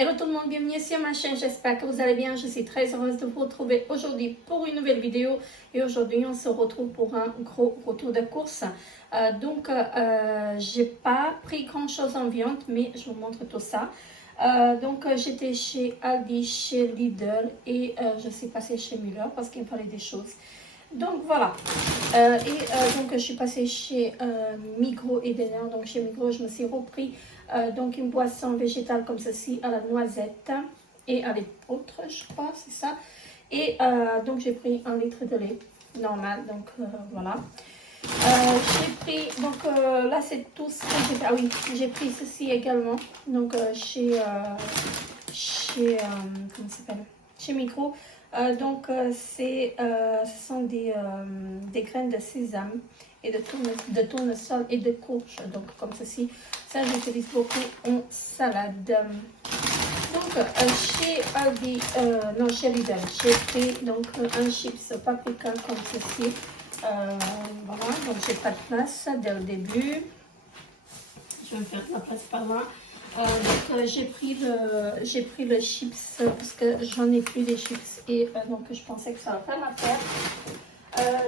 Hello tout le monde, bienvenue sur ma chaîne, j'espère que vous allez bien. Je suis très heureuse de vous retrouver aujourd'hui pour une nouvelle vidéo. Et aujourd'hui, on se retrouve pour un gros retour de course. J'ai pas pris grand chose en viande, mais je vous montre tout ça. J'étais chez Aldi, chez Lidl et je suis passée chez Müller parce qu'il me fallait des choses. Donc voilà, je suis passée chez Migros et Denner. Donc chez Migros, je me suis repris une boisson végétale comme ceci à la noisette et à l'épeautre, je crois, c'est ça. Et donc j'ai pris 1 litre de lait normal, donc voilà. J'ai pris, là c'est tout ce que j'ai fait. Ah oui, j'ai pris ceci également, donc chez comment ça s'appelle, chez Migros. Ce sont des graines de sésame et de tournesol et de courge, donc comme ceci. Ça, j'utilise beaucoup en salade. Chez Aldi, non, chez Lidl, j'ai pris un chips paprika comme ceci. Voilà, donc j'ai pas de place dès le début. Je vais me faire de la place par là. J'ai pris le chips parce que j'en ai plus des chips et donc je pensais que ça va faire l'affaire.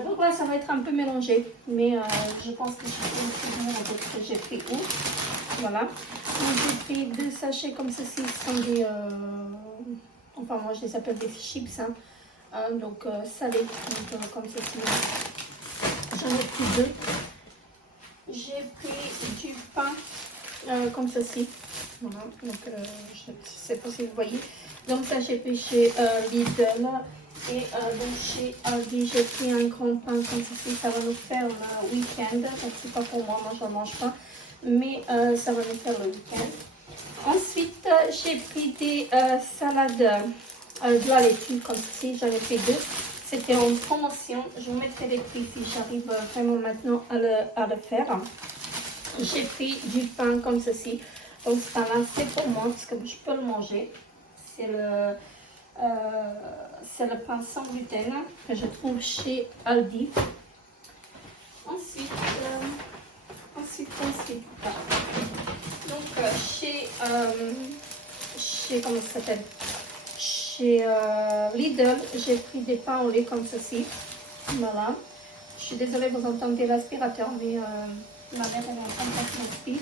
Donc là ça va être un peu mélangé, mais je pense que j'ai pris où. Voilà. Donc j'ai pris 2 sachets comme ceci, ce sont des enfin moi je les appelle des chips, hein. Salés, comme ceci. J'en ai pris 2. J'ai pris du pain comme ceci. Voilà, donc je ne sais pas si vous voyez. Donc ça j'ai pris chez Lidl et donc chez Aldi j'ai pris un grand pain comme ceci. Ça va nous faire le week-end. Donc c'est pas pour moi, moi je ne mange pas, mais ça va nous faire le week-end. Ensuite j'ai pris des salades de la laitue comme ceci. J'en ai pris 2. C'était en promotion. Je vous mettrai les prix si j'arrive vraiment maintenant à le faire. J'ai pris du pain comme ceci. Donc ce pain-là, c'est pour moi parce que je peux le manger. C'est le pain sans gluten que je trouve chez Aldi. Ensuite, chez comment ça s'appelle? Chez Lidl, j'ai pris des pains au lait comme ceci. Voilà. Je suis désolée, vous entendez l'aspirateur, mais ma mère elle est en train de passer mon fils.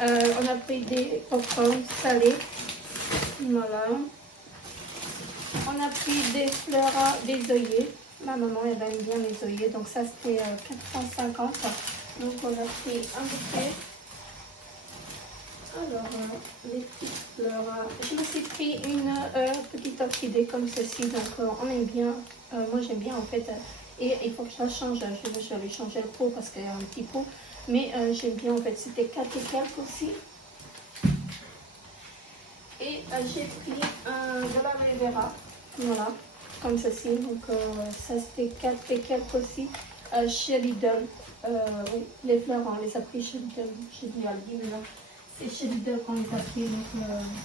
On a pris des popcorn salés. Voilà. On a pris des fleurs, des œillets. Ma maman elle aime bien les œillets, donc ça c'était 4,50 €. Donc on a pris un bouquet. Alors, les petites fleurs. Je me suis pris une petite orchidée comme ceci. Donc on aime bien. Moi j'aime bien en fait. Et il faut que je la change. Je vais lui changer le pot parce qu'il y a un petit pot. Mais j'aime bien en fait. C'était 4 et quelques aussi. Et j'ai pris de l'aloe vera. Voilà. Comme ceci. Donc ça c'était 4 et quelques aussi. Chez Lidl. Oui, les fleurs on les a pris chez Lidl. J'ai dit Aldi, mais là c'est chez Lidl qu'on les a pris. Donc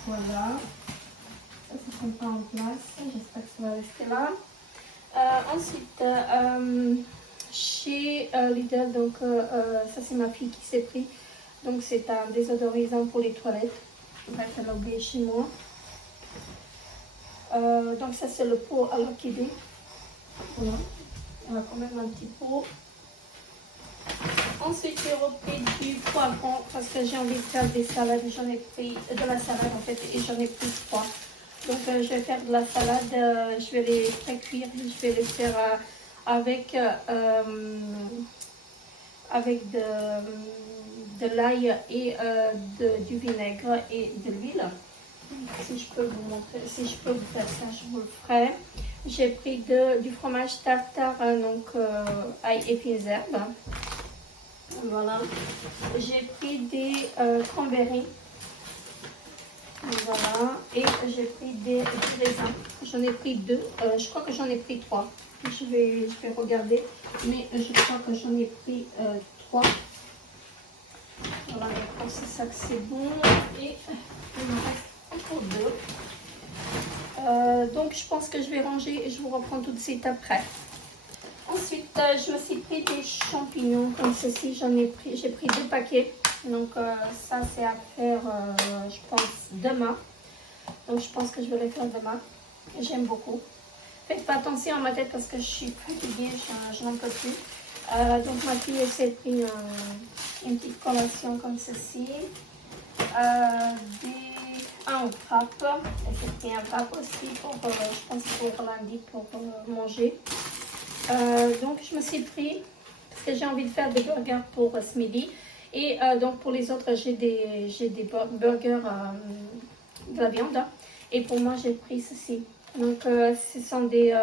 voilà. Ça se prend pas en place. J'espère que ça va rester là. Ensuite, chez Lidl, donc ça c'est ma fille qui s'est pris. Donc c'est un désodorisant pour les toilettes. En fait, elle l'a oublié chez moi. Donc ça c'est le pot à l'orchidée. Voilà. On a quand même un petit pot. Ensuite j'ai repris du poivron parce que j'ai envie de faire des salades. J'en ai pris de la salade en fait et j'en ai pris 3. Donc je vais faire de la salade, je vais les faire cuire, je vais les faire avec de l'ail et du vinaigre et de l'huile. Si je peux vous montrer, si je peux vous faire ça, je vous le ferai. J'ai pris du fromage tartare, ail et pieds herbes. Voilà. J'ai pris des cranberries. Voilà, et j'ai pris des raisins. J'en ai pris 2. Je crois que j'en ai pris 3. Je vais regarder, mais je crois que j'en ai pris 3. Voilà, je pense que ça que c'est bon. Et il me reste encore 2. Donc je pense que je vais ranger et je vous reprends tout de suite après. Ensuite, je me suis pris des champignons comme ceci. J'ai pris 2 paquets. Donc ça c'est à faire, je pense, demain. Donc je pense que je vais les faire demain. J'aime beaucoup. Faites pas attention à ma tête parce que je suis fatiguée, je n'en peux plus. Donc ma fille elle s'est pris une petite collation comme ceci. Un wrap. Elle s'est pris un wrap aussi pour, je pense pour lundi pour manger. Donc je me suis pris, parce que j'ai envie de faire des burgers pour ce midi. Et donc pour les autres, j'ai des burgers de la viande. Et pour moi, j'ai pris ceci. Donc ce sont des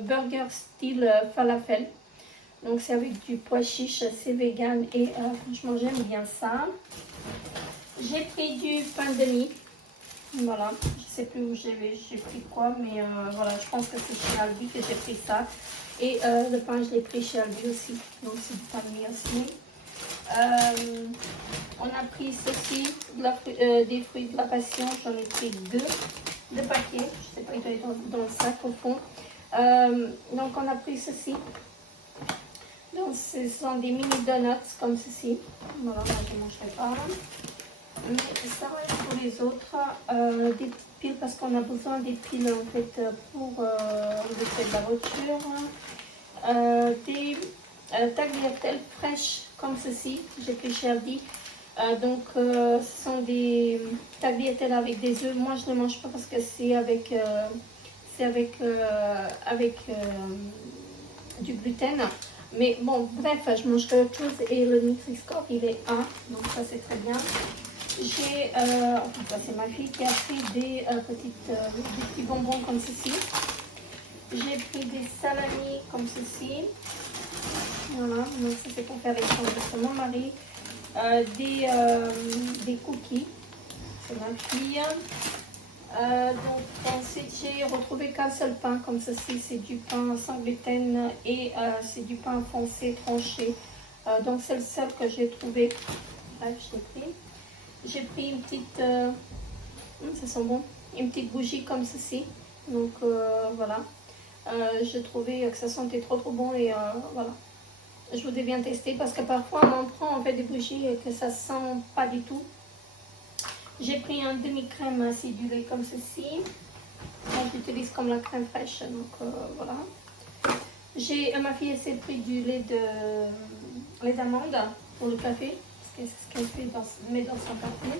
burgers style falafel. Donc c'est avec du pois chiche, c'est vegan et franchement j'aime bien ça. J'ai pris du pain de mie. Voilà, je sais plus où j'ai pris quoi, mais voilà, je pense que c'est chez Aldi que j'ai pris ça. Et le pain, je l'ai pris chez Aldi aussi. Donc c'est du pain de mie aussi. On a pris ceci, des fruits de la passion. J'en ai pris deux paquets. Je ne sais pas, il doit être dans le sac au fond. Donc on a pris ceci. Donc ce sont des mini donuts comme ceci. Voilà, moi je ne mangerai pas. Mais ça va être pour les autres. Des petites piles parce qu'on a besoin des piles en fait pour le fait de la voiture. Des tagliatelles fraîches comme ceci. J'ai pris chez Aldi. Donc ce sont des tagliatelles avec des œufs. Moi je ne les mange pas parce que c'est avec du gluten. Mais bon, bref, je mangerai autre chose et le Nutri-Score il est 1, donc ça c'est très bien. J'ai, c'est ma fille qui a pris des petits bonbons comme ceci. J'ai pris des salamis comme ceci. Voilà, donc ça c'est pour faire les sandwichs de mon mari. Des cookies, c'est ma fille. Donc ensuite j'ai retrouvé qu'un seul pain comme ceci, c'est du pain sans gluten et c'est du pain foncé tranché. Donc c'est le seul que j'ai trouvé. Bref, je l'ai pris. J'ai pris une petite, ça sent bon, une petite bougie comme ceci. Donc voilà, j'ai trouvé que ça sentait trop bon et voilà. Je voudrais bien tester parce que parfois on en prend en fait des bougies et que ça sent pas du tout. J'ai pris un demi-crème acidulée comme ceci. Moi, j'utilise comme la crème fraîche, donc voilà. Ma fille s'est pris du lait d'amande pour le café, parce que c'est ce qu'elle met dans son café.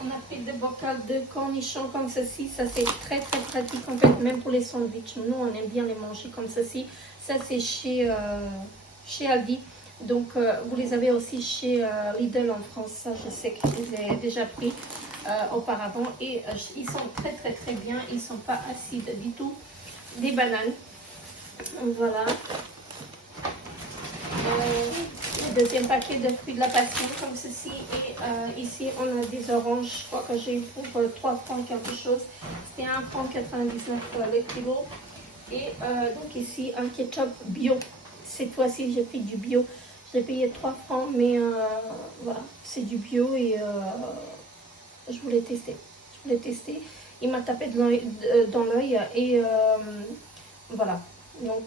On a pris des bocaux de cornichons comme ceci. Ça c'est très pratique en fait, même pour les sandwichs. Nous on aime bien les manger comme ceci. Ça c'est chez Aldi. Donc vous les avez aussi chez Lidl en France. Ça je sais que je les ai déjà pris auparavant. Et ils sont très bien. Ils ne sont pas acides du tout. Des bananes. Voilà. Le deuxième paquet de fruits de la passion comme ceci. Et ici on a des oranges. Je crois que j'ai eu pour 3 francs quelque chose. C'était 1,99 franc le kilo. Et donc ici un ketchup bio. Cette fois-ci j'ai pris du bio. Je l'ai payé 3 francs, mais voilà, c'est du bio et je voulais tester. Il m'a tapé dans l'œil et voilà. Donc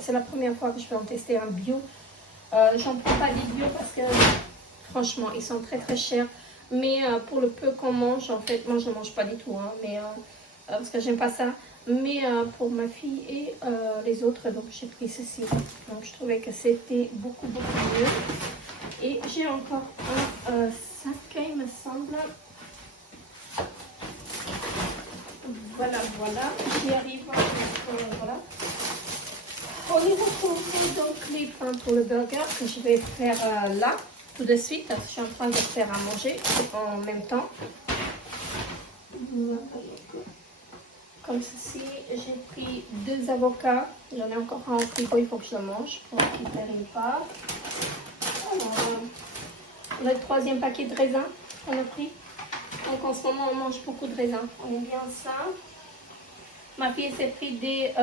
c'est la première fois que je vais en tester un bio. J'en prends pas des bio parce que franchement ils sont très chers. Mais pour le peu qu'on mange, en fait, moi je ne mange pas du tout, hein, mais parce que j'aime pas ça. Mais pour ma fille et les autres, donc j'ai pris ceci. Donc je trouvais que c'était beaucoup mieux. Et j'ai encore un sac, il me semble. Voilà. J'y arrive. Voilà. On y retrouve donc les pains pour le burger que je vais faire là, tout de suite. Je suis en train de faire à manger en même temps. Voilà. Comme ceci, j'ai pris 2 avocats. J'en ai encore un au frigo, il faut que je le mange pour qu'il ne pérille pas. Alors, le 3e paquet de raisins qu'on a pris. Donc en ce moment, on mange beaucoup de raisins. On aime bien ça. Ma fille s'est pris des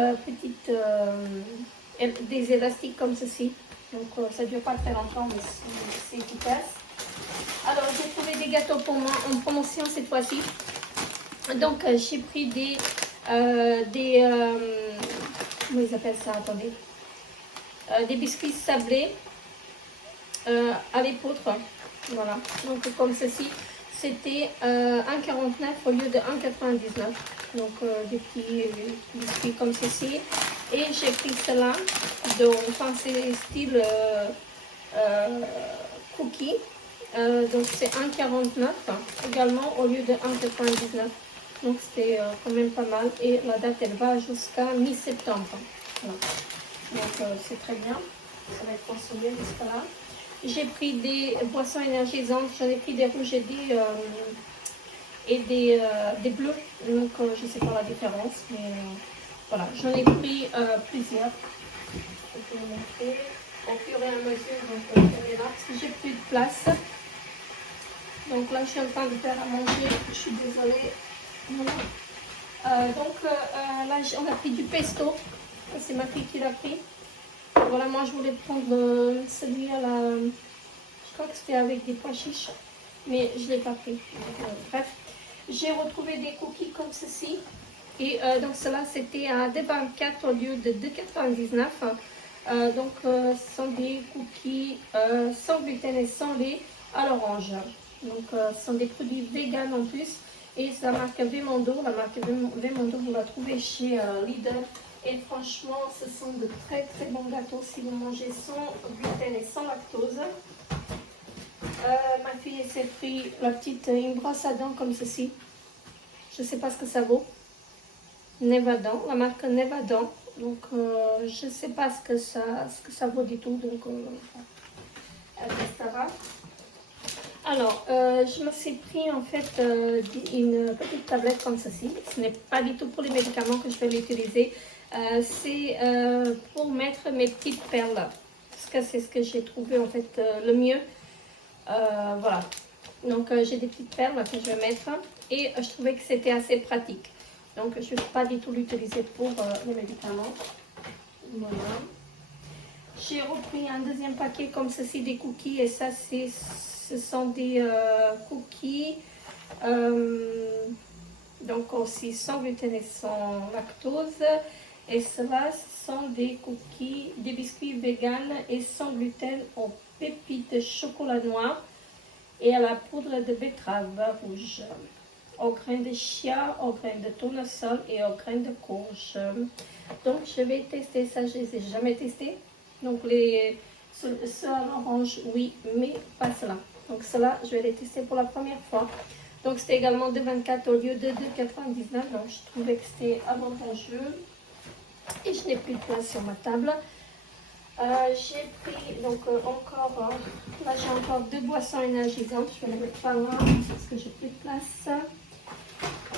des élastiques comme ceci. Donc ça ne dure pas très longtemps, mais c'est efficace. Alors, j'ai trouvé des gâteaux pour moi en promotion cette fois-ci. Donc, j'ai pris comment ils appellent ça, attendez, des biscuits sablés à l'épeautre, voilà, donc comme ceci, c'était 1,49 au lieu de 1,99. Donc des petits biscuits comme ceci. Et j'ai pris cela, donc c'est style cookie. Donc c'est 1,49 également au lieu de 1,99. Donc c'était quand même pas mal. Et la date elle va jusqu'à mi-septembre. Voilà. Donc c'est très bien. Ça va être consommé jusqu'à là. J'ai pris des boissons énergisantes. J'en ai pris des rouges et des bleus. Donc je ne sais pas la différence. Mais voilà. J'en ai pris plusieurs. Je vais vous montrer au fur et à mesure. Donc parce que j'ai plus de place. Donc là je suis en train de faire à manger. Je suis désolée. Voilà. Là on a pris du pesto. C'est ma fille qui l'a pris. Voilà, moi je voulais prendre celui à la... Je crois que c'était avec des pois chiches, mais je ne l'ai pas pris. Donc, bref, j'ai retrouvé des cookies comme ceci. Et donc cela c'était à 2,24 au lieu de 2,99. Ce sont des cookies sans gluten et sans lait à l'orange. Donc ce sont des produits vegan en plus. Et c'est la marque Vemondo. La marque Vemondo, vous la trouvez chez Lidl. Et franchement, ce sont de très très bons gâteaux si vous mangez sans gluten et sans lactose. Ma fille s'est pris une brosse à dents comme ceci. Je ne sais pas ce que ça vaut. Nevadent, la marque Nevadent. Donc je ne sais pas ce que ça vaut du tout. Donc elle restera. Alors, je me suis pris en fait une petite tablette comme ceci. Ce n'est pas du tout pour les médicaments que je vais l'utiliser. C'est pour mettre mes petites perles. Parce que c'est ce que j'ai trouvé en fait le mieux. Voilà. Donc j'ai des petites perles que je vais mettre. Et je trouvais que c'était assez pratique. Donc je ne vais pas du tout l'utiliser pour les médicaments. Voilà. J'ai repris un deuxième paquet comme ceci des cookies. Et ça ce sont des cookies. Donc aussi sans gluten et sans lactose. Et cela, ce sont des cookies, des biscuits vegan et sans gluten aux pépites de chocolat noir et à la poudre de betterave rouge, aux graines de chia, aux graines de tournesol et aux graines de courge. Donc je vais tester ça, je ne les ai jamais testés. Donc ceux à l'orange, oui, mais pas cela. Donc cela, je vais les tester pour la première fois. Donc c'était également 2,24 au lieu de 2,99. Donc je trouvais que c'était avantageux. Et je n'ai plus de place sur ma table. J'ai pris donc encore, là j'ai encore 2 boissons énergisantes. Je vais les mettre par là parce que j'ai plus de place.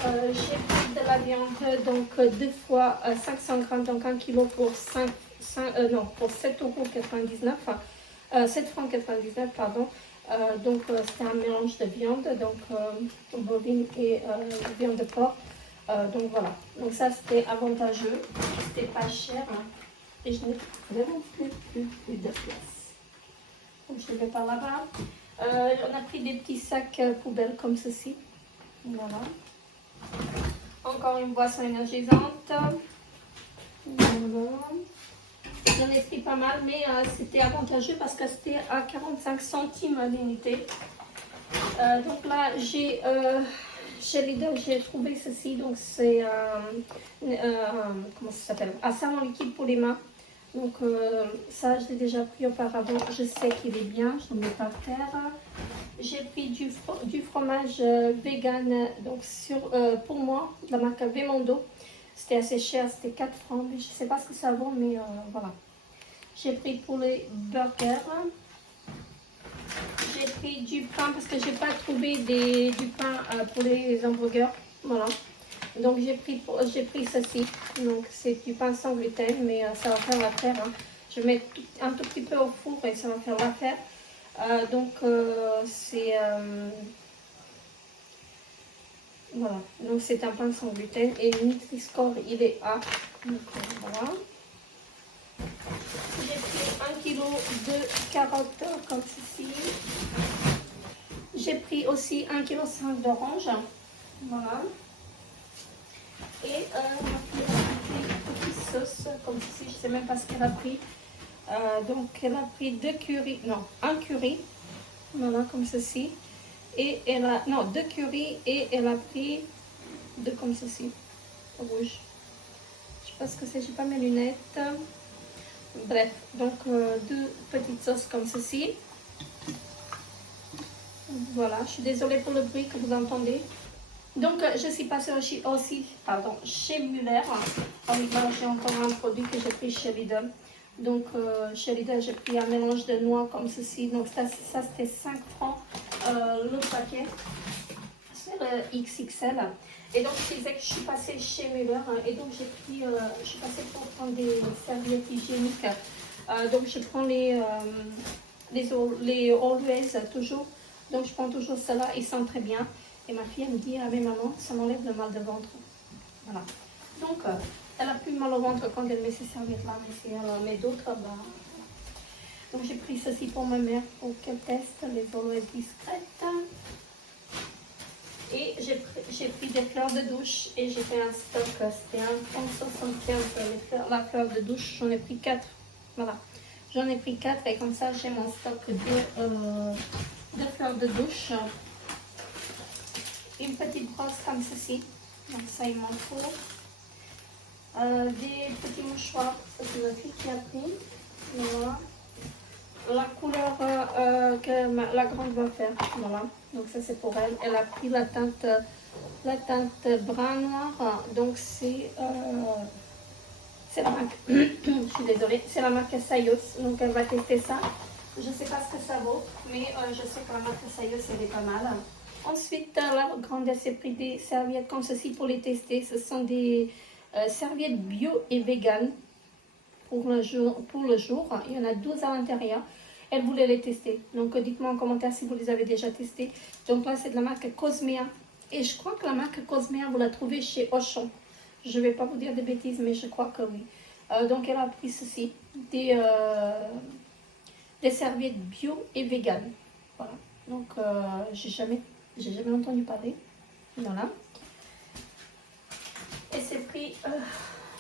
J'ai pris de la viande, donc 2 fois 500 grammes, donc 1 kg pour 7,99 €. 7 francs 99, pardon. C'était un mélange de viande, donc bovine et viande de porc. Donc voilà, donc ça c'était avantageux, c'était pas cher et je n'ai vraiment plus de place. Donc je vais par là-bas. On a pris des petits sacs poubelles comme ceci. Voilà. Encore une boisson énergisante. Voilà. J'en ai pris pas mal, mais c'était avantageux parce que c'était à 45 centimes l'unité. Donc là j'ai... Chez Lidl, j'ai trouvé ceci, donc c'est comment ça s'appelle? Un savon liquide pour les mains. Donc ça, je l'ai déjà pris auparavant, je sais qu'il est bien, je le mets par terre. J'ai pris du fromage vegan, donc pour moi, de la marque Vemondo. C'était assez cher, c'était 4 francs, mais je ne sais pas ce que ça vaut, mais voilà. J'ai pris pour les burgers. J'ai pris du pain parce que j'ai pas trouvé du pain pour les hamburgers. Voilà. Donc j'ai pris ceci. Donc c'est du pain sans gluten, mais ça va faire l'affaire. Hein. Je vais mettre un tout petit peu au four et ça va faire l'affaire. Voilà. Donc c'est un pain sans gluten et le Nutri-Score il est A. Donc voilà. J'ai pris 1 kg de carottes comme ceci. J'ai pris aussi 1,5 kg d'orange. Voilà. Et on a pris une petite sauce comme ceci. Je ne sais même pas ce qu'elle a pris. Donc elle a pris 2 curry, non, un curry. Voilà, comme ceci. et elle a, non, 2 curry et elle a pris 2 comme ceci, rouge. Je sais pas ce que c'est, j'ai pas mes lunettes. Bref, donc 2 petites sauces comme ceci. Voilà, je suis désolée pour le bruit que vous entendez. Donc, je suis passée aussi chez Muller. Ah oui, voilà, j'ai encore un produit que j'ai pris chez Lidl. Donc, chez Lidl, j'ai pris un mélange de noix comme ceci. Donc, ça c'était 5 francs le paquet. C'est le XXL. Et donc, je disais que je suis passée chez Muller. Et donc, je suis passée pour prendre des serviettes hygiéniques. Donc, je prends les Always toujours. Donc, je prends toujours cela. Ils sentent très bien. Et ma fille, elle me dit, ah mais maman, ça m'enlève le mal de ventre. Voilà. Donc, elle a plus mal au ventre quand elle met ces serviettes-là, mais si elle en met d'autres, bah... Donc, j'ai pris ceci pour ma mère, pour qu'elle teste les Always discrètes. Et j'ai pris des fleurs de douche et j'ai fait un stock, c'était 1,75 la fleur de douche, j'en ai pris 4. Voilà. J'en ai pris 4 et comme ça, j'ai mon stock de fleurs de douche. Une petite brosse comme ceci, donc ça il m'en faut. Des petits mouchoirs, ça c'est ma fille qui a pris. Voilà. La couleur que la grande va faire, voilà. Donc ça c'est pour elle. Elle a pris la teinte brun noir, donc c'est la marque, je suis désolée, c'est la marque Sayos. Donc elle va tester ça. Je ne sais pas ce que ça vaut, mais je sais que la marque Sayos elle est pas mal. Ensuite, la grande, elle s'est pris des serviettes comme ceci pour les tester. Ce sont des serviettes bio et vegan pour le jour. Il y en a 12 à l'intérieur. Elle voulait les tester. Donc, dites-moi en commentaire si vous les avez déjà testés. Donc là, c'est de la marque Cosmea. Et je crois que la marque Cosmea, vous la trouvez chez Auchan. Je ne vais pas vous dire des bêtises, mais je crois que oui. Donc, elle a pris ceci. Des serviettes bio et vegan. Voilà. Donc, j'ai jamais entendu parler. Voilà. Et c'est pris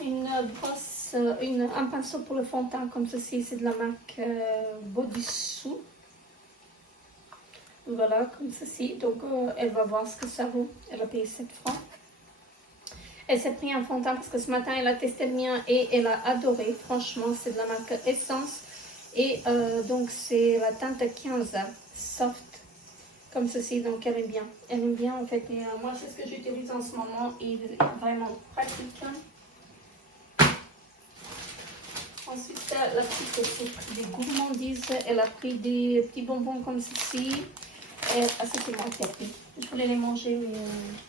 une brosse, un pinceau pour le fond de teint comme ceci. C'est de la marque Bodysuit. Voilà, comme ceci. Donc, elle va voir ce que ça vaut. Elle a payé 7 francs. Elle s'est pris un fond de teint parce que ce matin, elle a testé le mien et elle a adoré. Franchement, c'est de la marque Essence. Et donc, c'est la teinte 15 Soft. Comme ceci, donc elle aime bien en fait, et moi c'est ce que j'utilise en ce moment, il est vraiment pratique. Ensuite, la petite s'est pris des gourmandises, elle a pris des petits bonbons comme ceci, et, ça c'est moi qui ai pris, je voulais les manger mais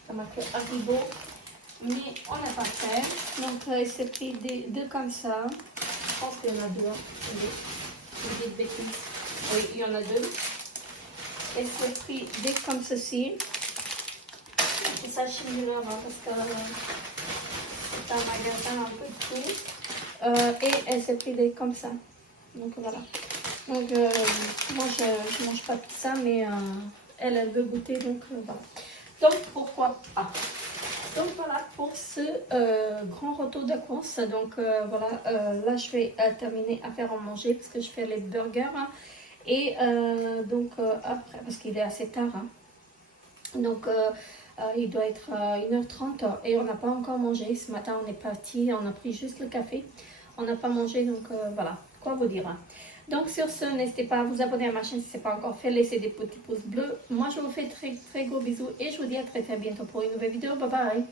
ça m'a fait Haribo, mais on n'a pas fait, donc elle s'est pris deux comme ça, je pense qu'il y en a deux, je dis des bêtises, oui il y en a deux. Elle s'est pris des comme ceci. Et ça chez Muller, hein, parce que c'est un magasin un peu tout. Et elle s'est pris des comme ça. Donc voilà. Donc moi je mange pas tout ça, mais elle veut goûter, donc voilà. Donc pourquoi pas. Donc voilà pour ce grand retour de course. Donc voilà, là je vais terminer à faire en manger parce que je fais les burgers. Hein. Et donc après, parce qu'il est assez tard, hein. Donc il doit être 1h30 et on n'a pas encore mangé. Ce matin on est parti, on a pris juste le café. On n'a pas mangé, donc voilà, quoi vous dire. Hein. Donc sur ce, n'hésitez pas à vous abonner à ma chaîne si ce n'est pas encore fait. Laissez des petits pouces bleus. Moi je vous fais très très gros bisous et je vous dis à très très bientôt pour une nouvelle vidéo. Bye bye.